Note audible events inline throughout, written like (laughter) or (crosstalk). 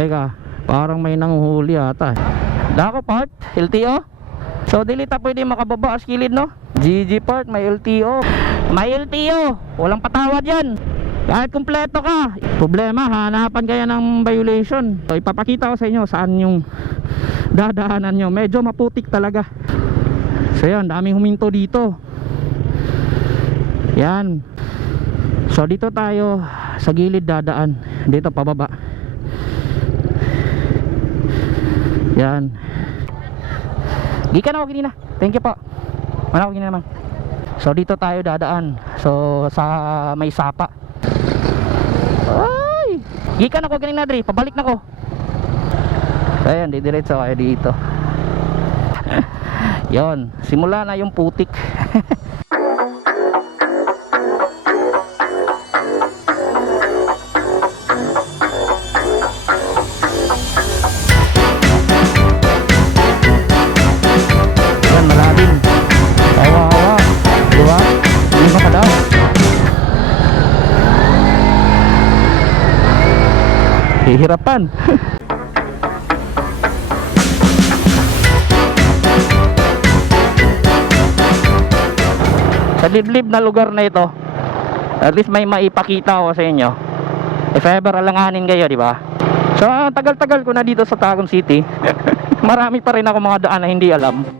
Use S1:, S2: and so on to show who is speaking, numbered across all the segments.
S1: Teka, parang may nanguhuli ata. Dako part, LTO. So dilita pwede makababa sa kilid no? GG part, may LTO. May LTO, walang patawad yan. Kahit kumpleto ka. Problema, hanapan kaya ng violation. So ipapakita ko sa inyo saan yung dadaanan nyo. Medyo maputik talaga. So yan, daming huminto dito. Yan. So dito tayo sa gilid dadaan. Dito pababa. Yan. Gikan ako kanina. Thank you po. Wala ako kanina naman. So dito tayo dadaan. So sa may sapa. Ay! Gikan ako kanina Dre. Pabalik na ko. Ayan, didiretso kayo dito. (laughs) Yon, simula na yung putik. (laughs) Hihirapan. (laughs) sa liblib na lugar na ito, at least may maipakita ko sa inyo. If ever alanganin kayo, di ba? So, tagal-tagal ko na dito sa Tagum City. (laughs) Marami pa rin ako mga daan na hindi alam.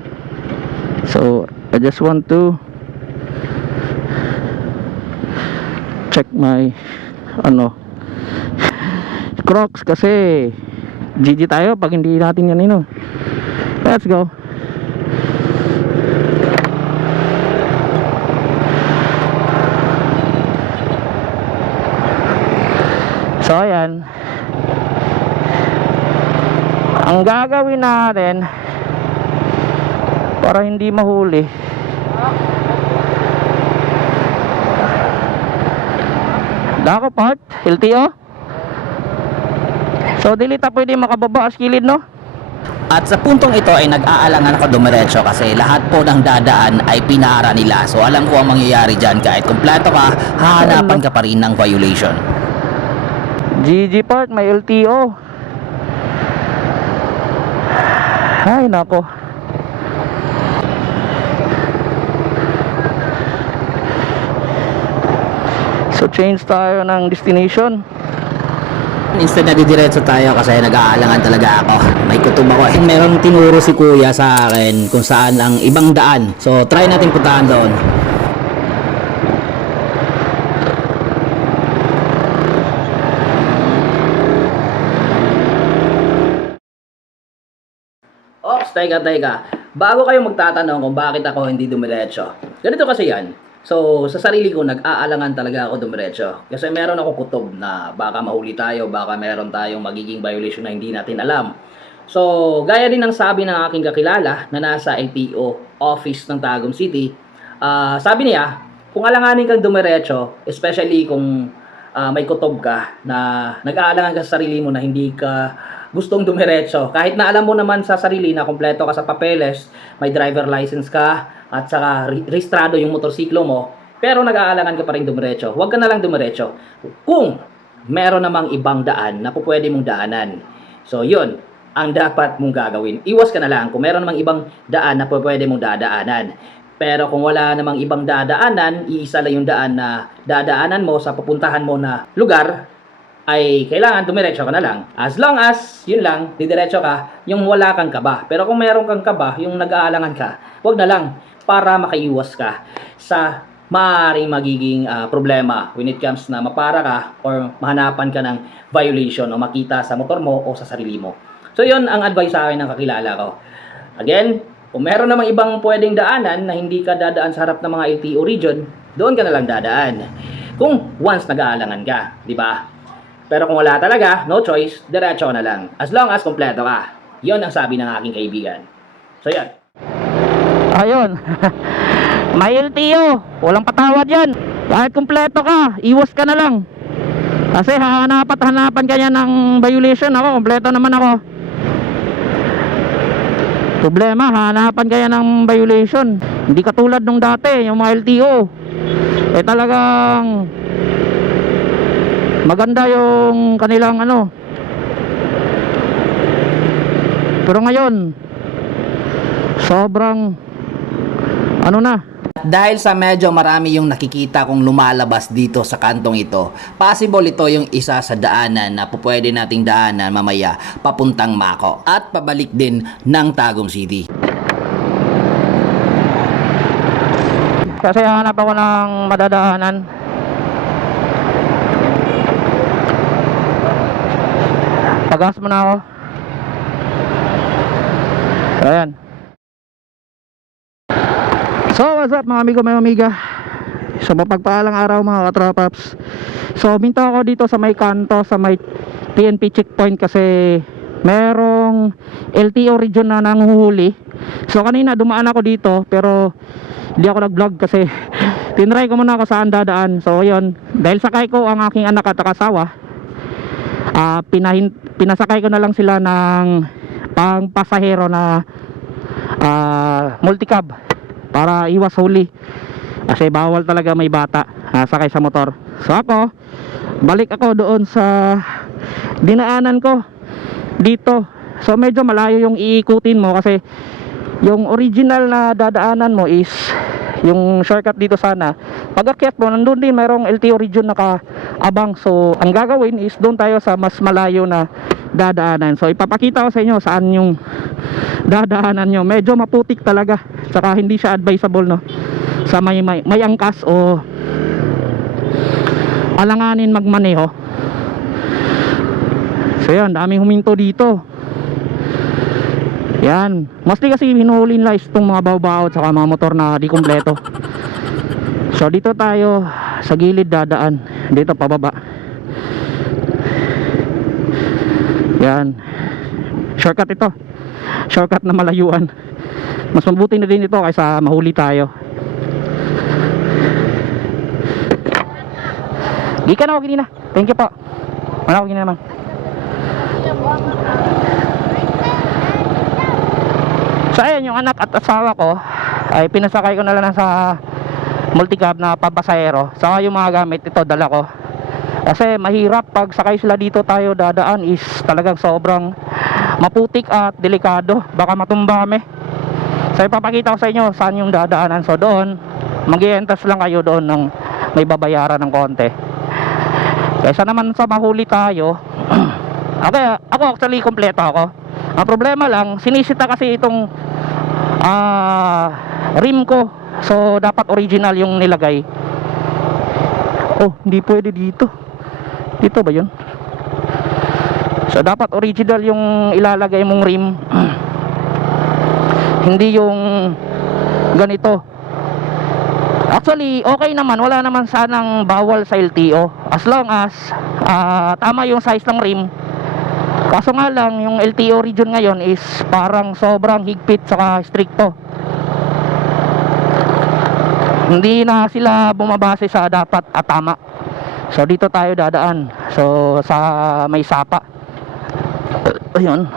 S1: So, I just want to check my ano Crocs kasi GG tayo pag hindi natin yan ino. Let's go. So ayan Ang gagawin natin Para hindi mahuli Dako part, LTO So dilita pwede makababa sa kilid no?
S2: At sa puntong ito ay nag-aalangan ako dumiretso kasi lahat po ng dadaan ay pinara nila. So alam ko ang mangyayari dyan kahit kumpleto ka, hahanapan ka pa rin ng violation.
S1: GG part, may LTO. Ay, nako. So, change tayo ng destination.
S2: Instead na didiretso tayo kasi nag-aalangan talaga ako. May kutob ako. And meron tinuro si kuya sa akin kung saan ang ibang daan. So try natin puntahan doon. Ops, teka, teka. Bago kayo magtatanong kung bakit ako hindi dumiretso. Ganito kasi yan. So, sa sarili ko, nag-aalangan talaga ako dumiretso. Kasi meron ako kutob na baka mahuli tayo, baka meron tayong magiging violation na hindi natin alam. So, gaya din ng sabi ng aking kakilala na nasa LTO office ng Tagum City, ah, sabi niya, kung alanganin kang dumiretso, especially kung ah, may kutob ka na nag-aalangan ka sa sarili mo na hindi ka gustong dumiretso. Kahit na alam mo naman sa sarili na kompleto ka sa papeles, may driver license ka, at saka re- rehistrado yung motorsiklo mo, pero nag-aalangan ka pa rin dumiretso, huwag ka na lang dumiretso. Kung meron namang ibang daan na pwede mong daanan. So, yun ang dapat mong gagawin. Iwas ka na lang kung meron namang ibang daan na pwede mong dadaanan. Pero kung wala namang ibang dadaanan, iisa lang yung daan na dadaanan mo sa pupuntahan mo na lugar, ay kailangan dumiretso ka na lang. As long as, yun lang, didiretso ka, yung wala kang kaba. Pero kung meron kang kaba, yung nag-aalangan ka, wag na lang para makaiwas ka sa maaaring magiging ah, problema when it comes na mapara ka or mahanapan ka ng violation o makita sa motor mo o sa sarili mo. So yun ang advice sa akin ng kakilala ko. Again, kung meron namang ibang pwedeng daanan na hindi ka dadaan sa harap ng mga LTO region, doon ka na lang dadaan. Kung once nag-aalangan ka, di ba? Pero kung wala talaga, no choice, diretso na lang. As long as kompleto ka. Yon ang sabi ng aking kaibigan. So yan.
S1: Ayun. (laughs) May LTO. Walang patawad yan. Kahit kumpleto ka, iwas ka na lang. Kasi hahanapan at hanapan ka niya ng violation. Ako, kumpleto naman ako. Problema, hahanapan kaya ng violation. Hindi katulad nung dati, yung mga LTO. Eh talagang maganda yung kanilang ano. Pero ngayon, sobrang ano na,
S2: Dahil sa medyo marami yung nakikita kong lumalabas dito sa kantong ito, possible ito yung isa sa daanan na pupwede nating daanan mamaya papuntang Mako at pabalik din ng Tagum City.
S1: Kasi hanap ako ng madadaanan. Pagas mo na ako. Ayan. So, what's up mga amigo, mga amiga? So, mapagpaalang araw mga katropaps. So, minta ako dito sa may kanto, sa may PNP checkpoint kasi merong LTO region na nanguhuli. So, kanina dumaan ako dito pero hindi ako nag-vlog kasi (laughs) tinry ko muna ako saan dadaan. So, yun. Dahil sakay ko ang aking anak at asawa, ah pinahin, pinasakay ko na lang sila ng pang pasahero na ah, multicab para iwas huli. Kasi bawal talaga may bata ah, sakay sa motor. So ako balik ako doon sa dinaanan ko dito. So medyo malayo yung iikutin mo kasi yung original na dadaanan mo is yung shortcut dito sana. Pag akyat mo nandun din mayroong LTO region nakaabang so ang gagawin is doon tayo sa mas malayo na dadaanan. So ipapakita ko sa inyo saan yung dadaanan nyo. Medyo maputik talaga tsaka hindi siya advisable no? Sa may, may, may angkas o alanganin magmaneho. So yan daming huminto dito. Yan. Mostly kasi hinuhuli nila is itong mga baw-baw at saka mga motor na di kumpleto. So dito tayo sa gilid dadaan. Dito pababa yan. Shortcut ito. Shortcut na malayuan. Mas mabuti na din ito kaysa mahuli tayo. Di ka na ako ganina thank you po. Wala ako ganina naman. So ayun yung anak at asawa ko ay pinasakay ko na lang sa multicab na pabasahero saka yung mga gamit ito dala ko kasi mahirap pag sakay sila dito tayo dadaan is talagang sobrang maputik at delikado. Baka matumba kami. So ipapakita ko sa inyo saan yung dadaanan. So doon mag lang kayo doon ng may babayaran ng konti. Kaysa naman sa mahuli tayo (clears throat) okay, ako actually kompleto ako. Ang problema lang sinisita kasi itong ah rim ko. So dapat original yung nilagay. Oh hindi pwede dito dito ba yun so dapat original yung ilalagay mong rim (clears throat) hindi yung ganito Actually, okay naman. Wala naman sanang bawal sa LTO. As long as ah, tama yung size ng rim. Kaso nga lang, yung LTO region ngayon is parang sobrang higpit saka stricto. Hindi na sila bumabase sa dapat at tama. So dito tayo dadaan. So sa may sapa. Ayun.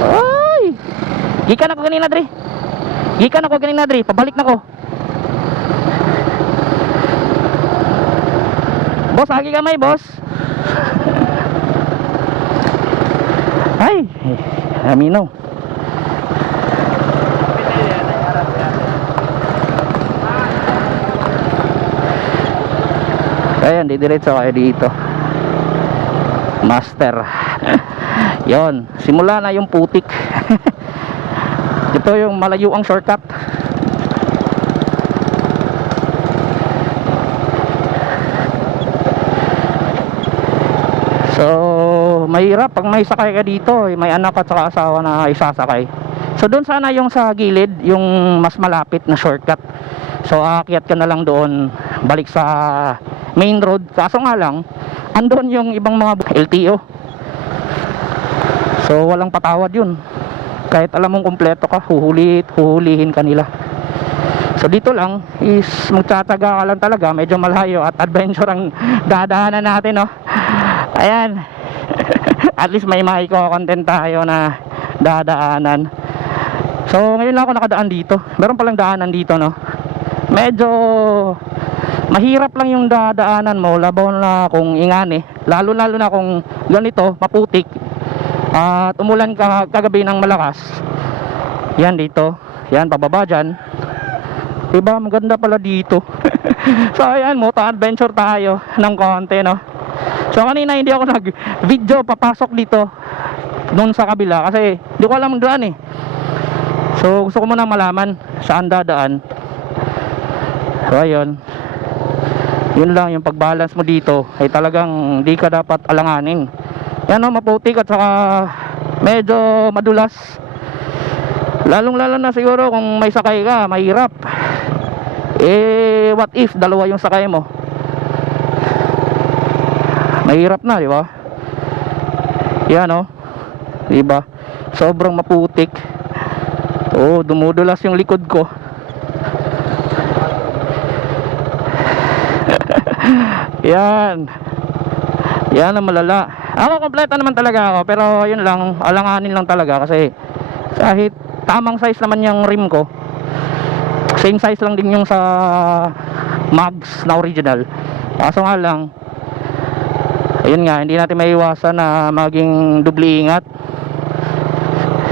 S1: Ay! Gikan ako kanina, Dre. Gikan ako kanina, Dre. Pabalik na ko. Boss, agi ka may, boss. Ay, aminaw. ayan didiretso kayo dito. Master. (laughs) Yon simula na yung putik. (laughs) Ito yung malayo ang shortcut. So mahirap pag may sakay ka dito eh, may anak at saka asawa na isasakay. So doon sana yung sa gilid yung mas malapit na shortcut. So aakyat ka na lang doon balik sa main road. Kaso nga lang, andun yung ibang mga LTO. So, walang patawad yun. Kahit alam mong kumpleto ka, huhulit, huhulihin ka nila. So dito lang is magtataga ka lang talaga, medyo malayo at adventure ang (laughs) dadaanan natin, no. Ayan. (laughs) At least may maiko-content tayo na dadaanan. So ngayon lang ako nakadaan dito. Meron palang daanan dito, no. Medyo mahirap lang yung dadaanan mo, labaw na kung ingani. Lalo lalo na kung ganito, maputik. At umulan ka kagabi ng malakas. Yan dito. Yan pababa dyan. Diba, maganda pala dito. (laughs) so ayan, moto adventure tayo ng konti, no. So kanina hindi ako nag-video papasok dito noon sa kabila kasi hindi ko alam daan eh. So gusto ko muna malaman saan dadaan. So ayun. Yun lang yung pagbalance mo dito ay talagang hindi ka dapat alanganin. Yan o, maputik at saka medyo madulas. Lalong lalo na siguro kung may sakay ka, mahirap. Eh, what if dalawa yung sakay mo? Mahirap na, di ba? Yan oh. Di ba? Sobrang maputik. Oh, dumudulas yung likod ko. Yan. Yan ang malala. Ako kompleto naman talaga ako, pero yun lang, alanganin lang talaga kasi kahit tamang size naman yung rim ko. Same size lang din yung sa mags na original. Kaso nga lang, ayun nga, hindi natin maiwasan na maging dubli ingat.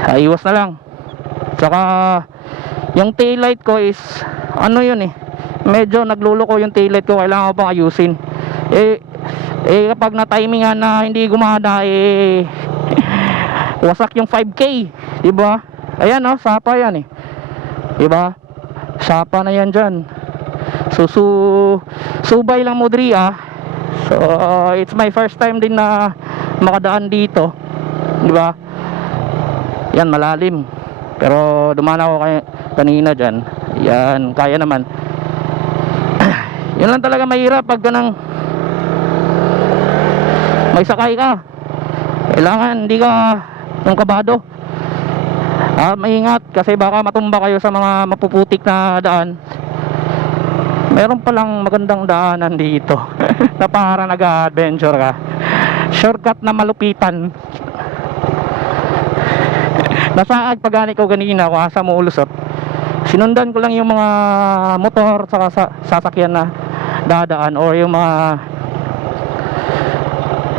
S1: Ayos na lang. Saka, yung taillight ko is, ano yun eh, medyo nagluloko yung taillight ko, kailangan ko pang ayusin. Eh, eh kapag na-timingan na hindi gumana, eh, (laughs) wasak yung 5K, di ba? Ayan oh, sapa yan eh. Di ba? Sapa na yan dyan. So, su subay lang mo dri ah. So, it's my first time din na makadaan dito. Di ba? Yan, malalim. Pero dumaan ako kay, kanina dyan. Yan, kaya naman. (clears throat) Yun lang talaga mahirap pag ganang may sakay ka. Kailangan hindi ka yung kabado. Ah, maingat kasi baka matumba kayo sa mga mapuputik na daan. Meron palang magandang daanan dito (laughs) na para nag-adventure ka. Shortcut na malupitan. (laughs) Nasaag pagani ko ganina ko sa muulusot. Sinundan ko lang yung mga motor sa sasakyan na dadaan or yung mga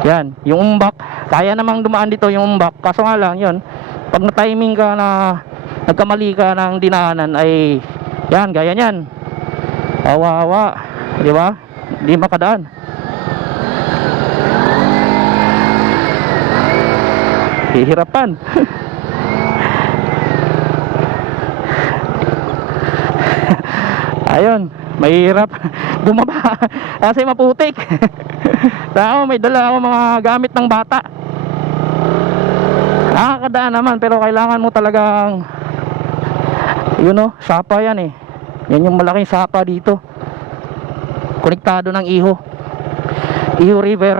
S1: yan, yung umbak. Kaya namang dumaan dito yung umbak. Kaso nga lang, yun, pag na-timing ka na nagkamali ka ng dinaanan ay yan, gaya niyan. Awa-awa, di ba? Hindi makadaan. Hihirapan. (laughs) Ayun, mahirap bumaba (laughs) kasi maputik. (laughs) (laughs) Tao, may dala ako mga gamit ng bata. Nakakadaan naman pero kailangan mo talagang yun know, sapa yan eh. Yan yung malaking sapa dito. Konektado ng Iho. Iho River.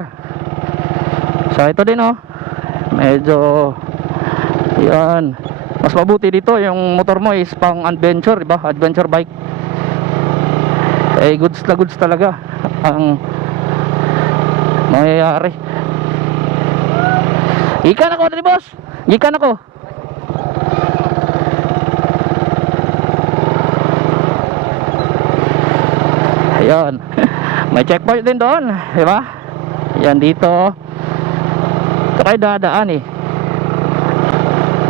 S1: So ito din oh. Medyo yan. Mas mabuti dito yung motor mo is pang adventure, di ba? Adventure bike. Eh goods na goods talaga ang mangyayari. Ikan ako, dali boss. Ikan ako. Ayun. (laughs) May checkpoint din doon, di ba? Yan dito. Ito kayo dadaan eh.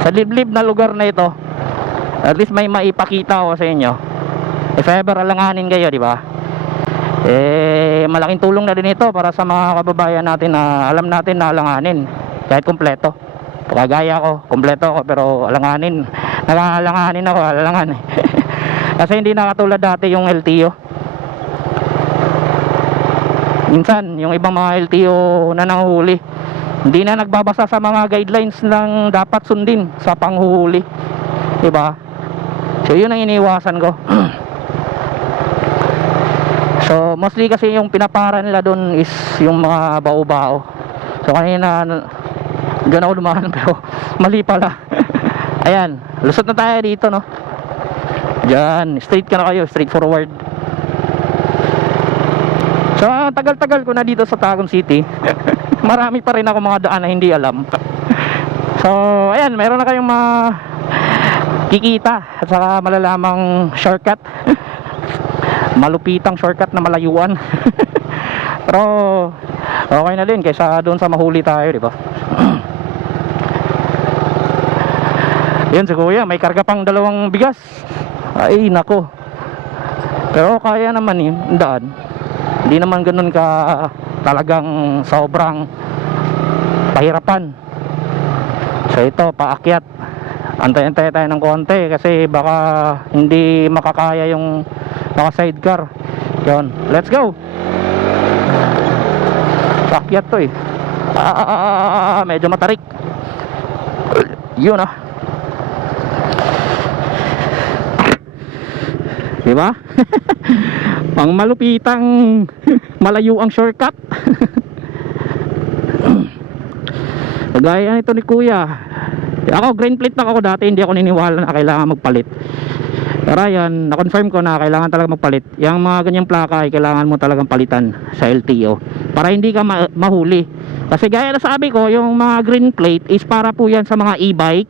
S1: Sa liblib na lugar na ito. At least may maipakita ko sa inyo. If ever alanganin kayo, di ba? Eh, malaking tulong na din ito para sa mga kababayan natin na alam natin na alanganin. Kahit kumpleto. Kagaya ko, kumpleto ako pero alanganin. Nakalanganin ako, alangan. (laughs) Kasi hindi na katulad dati yung LTO. Minsan, yung ibang mga LTO na nanghuli, hindi na nagbabasa sa mga guidelines ng dapat sundin sa panghuhuli. 'Di ba? So yun ang iniwasan ko. (clears throat) so mostly kasi yung pinapara nila doon is yung mga bao-bao. So kanina diyan ako dumaan (laughs) pero mali pala. (laughs) Ayan, lusot na tayo dito no. Diyan, straight ka na kayo, straight forward. So tagal-tagal ko na dito sa Tagum City. (laughs) Marami pa rin ako mga daan na hindi alam. So, ayan, meron na kayong mga kikita at saka malalamang shortcut malupitang shortcut na malayuan. (laughs) Pero okay na din kaysa doon sa mahuli tayo di ba? (clears throat) Yun si kuya may karga pang dalawang bigas. Ay nako. Pero kaya naman yun daan. Hindi naman ganun ka talagang sobrang pahirapan. So ito paakyat. Antay-antay tayo ng konti kasi baka hindi makakaya yung naka sidecar. Yun. Let's go! Pakyat to eh. Ah, medyo matarik. Yun ah. Diba? (laughs) Ang malupitang malayo ang shortcut. (laughs) Kagaya nito ni kuya. Ako green plate lang ako dati. Hindi ako niniwala na kailangan magpalit pero yan. Na-confirm ko na kailangan talaga magpalit. Yung mga ganyang plaka ay kailangan mo talagang palitan sa LTO para hindi ka ma- mahuli. Kasi gaya na sabi ko yung mga green plate is para po yan sa mga e-bike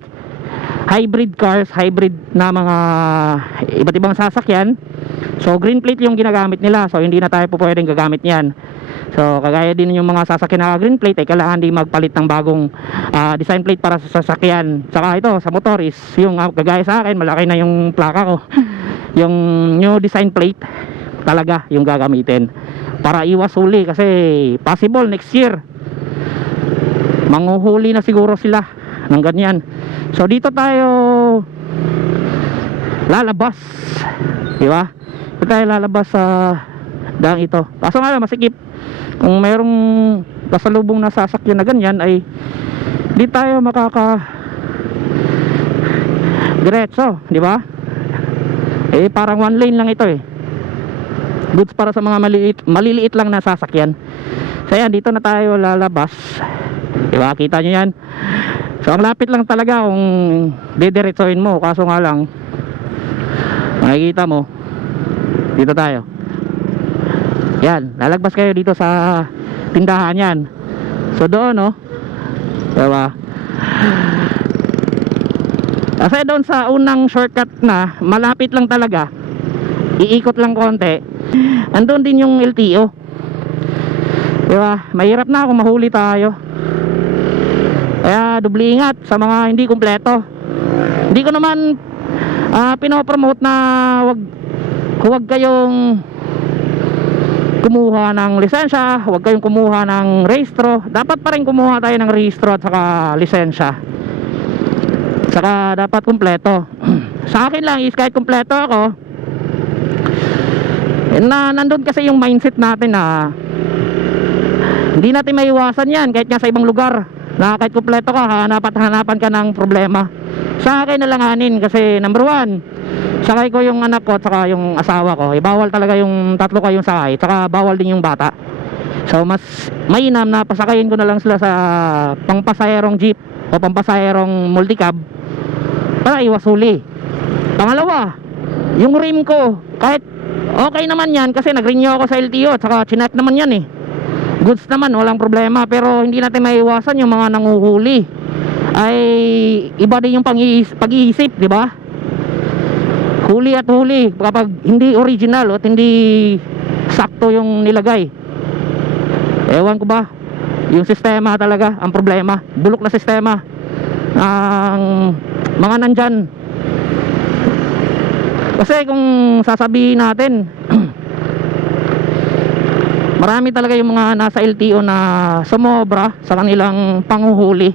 S1: hybrid cars hybrid na mga iba't ibang sasakyan. So green plate yung ginagamit nila. So hindi na tayo po pwedeng gagamit niyan So kagaya din yung mga sasakyan na green plate ay kailangan di magpalit ng bagong ah, design plate para sa sasakyan. Saka ito sa motor is yung ah, kagaya sa akin malaki na yung plaka ko. (laughs) yung new design plate talaga yung gagamitin para iwas huli kasi possible next year manguhuli na siguro sila ng ganyan. So dito tayo lalabas. Di ba? Dito tayo lalabas sa daang ito. Kaso nga masikip kung mayroong kasalubong na sasakyan na ganyan ay di tayo makaka diretso, di ba? Eh parang one lane lang ito eh. Goods para sa mga maliliit, maliliit lang na sasakyan. So yan, dito na tayo lalabas. Di ba? Kita nyo yan. So ang lapit lang talaga kung didiretsoin mo. Kaso nga lang, makikita mo, dito tayo. Yan, lalagpas kayo dito sa tindahan yan. So doon, no? Diba? Kasi doon sa unang shortcut na, malapit lang talaga. Iikot lang konti. Andun din yung LTO. Diba? Mahirap na kung mahuli tayo. Kaya dubli ingat sa mga hindi kumpleto. Hindi ko naman ah, pinopromote na wag huwag kayong kumuha ng lisensya, huwag kayong kumuha ng rehistro. Dapat pa rin kumuha tayo ng rehistro at saka lisensya. Saka dapat kumpleto. (clears throat) Sa akin lang is kahit kumpleto ako, na nandun kasi yung mindset natin na hindi natin maiwasan yan kahit nga sa ibang lugar na kahit kumpleto ka, hanap at hanapan ka ng problema. Sa akin nalanganin kasi number one, sakay ko yung anak ko at saka yung asawa ko. Eh, bawal talaga yung tatlo kayong sakay saka bawal din yung bata. So mas mainam na pasakayin ko na lang sila sa pangpasayerong jeep o pampasayerong multicab para iwas huli. Pangalawa yung rim ko kahit okay naman yan kasi nag-renew ako sa LTO at saka chinek naman yan eh. Goods naman walang problema pero hindi natin maiwasan yung mga nanguhuli. Ay iba din yung pag-iisip di ba huli at huli kapag hindi original at hindi sakto yung nilagay. Ewan ko ba? Yung sistema talaga ang problema. Bulok na sistema. Ang mga nandyan. Kasi kung sasabihin natin (clears throat) marami talaga yung mga nasa LTO na sumobra sa kanilang panguhuli.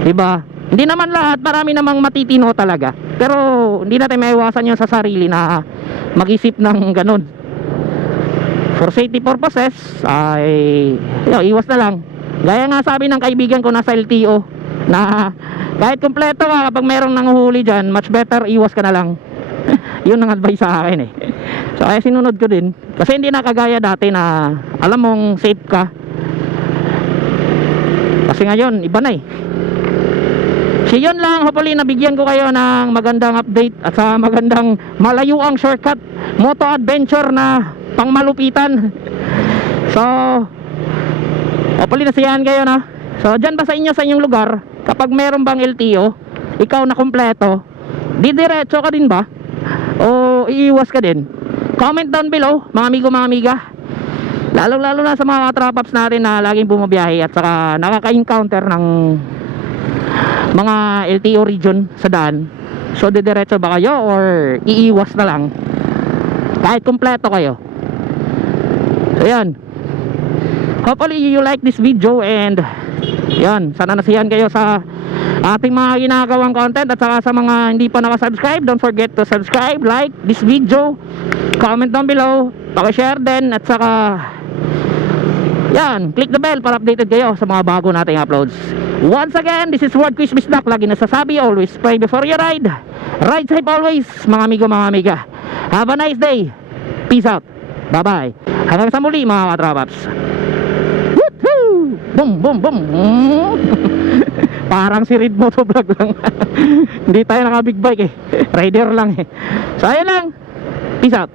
S1: Diba? Hindi naman lahat marami namang matitino talaga pero hindi natin maiwasan yun sa sarili na mag-isip ng ganun for safety purposes ay yun, iwas na lang Gaya nga sabi ng kaibigan ko nasa LTO na kahit kumpleto ka kapag merong nanguhuli dyan, much better iwas ka na lang. (laughs) Yun ang advice sa akin eh. So kaya sinunod ko din. Kasi hindi na kagaya dati na alam mong safe ka. Kasi ngayon, iba na eh. So yun lang, hopefully nabigyan ko kayo ng magandang update at sa magandang malayuang shortcut moto adventure na pangmalupitan. So, hopefully nasiyahan kayo na. So, dyan ba sa inyo sa inyong lugar, kapag meron bang LTO, ikaw na kumpleto, didiretso ka din ba? O iiwas ka din? Comment down below, mga amigo, mga amiga. Lalo lalo na sa mga trap-ups natin na laging bumabiyahe at saka nakaka-encounter ng mga LTO region sa daan. So didiretso ba kayo or iiwas na lang? Kahit kumpleto kayo. So yan. Hopefully you like this video and yan, sana nasiyahan kayo sa ating mga ginagawang content at saka sa mga hindi pa nakasubscribe, don't forget to subscribe, like this video, comment down below, paki-share din at saka yan, click the bell para updated kayo sa mga bago nating uploads. Once again, this is Word Quiz Miss. Lagi nasasabi, always pray before you ride. Ride safe always, mga amigo, mga amiga. Have a nice day. Peace out. Bye-bye. Hanggang sa muli, mga katrapaps. Woohoo! Boom, boom, boom. (laughs) Parang si Reed Motovlog lang. (laughs) Hindi tayo naka big bike eh. Rider lang eh. So, ayun lang. Peace out.